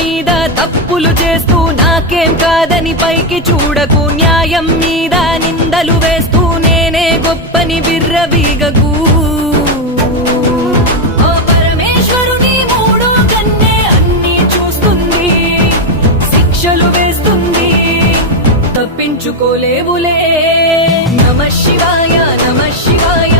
మీద తప్పులు చేస్తూ నాకేం కాదని పైకి చూడకు, న్యాయం మీద నిందలు వేస్తూ నేనే గొప్పని బిర్రవీగకు. ఆ పరమేశ్వరుని మూడో కన్నే అన్నీ చూస్తుంది, శిక్షలు వేస్తుంది, తప్పించుకోలేవులే. నమః శివాయ నమః శివాయ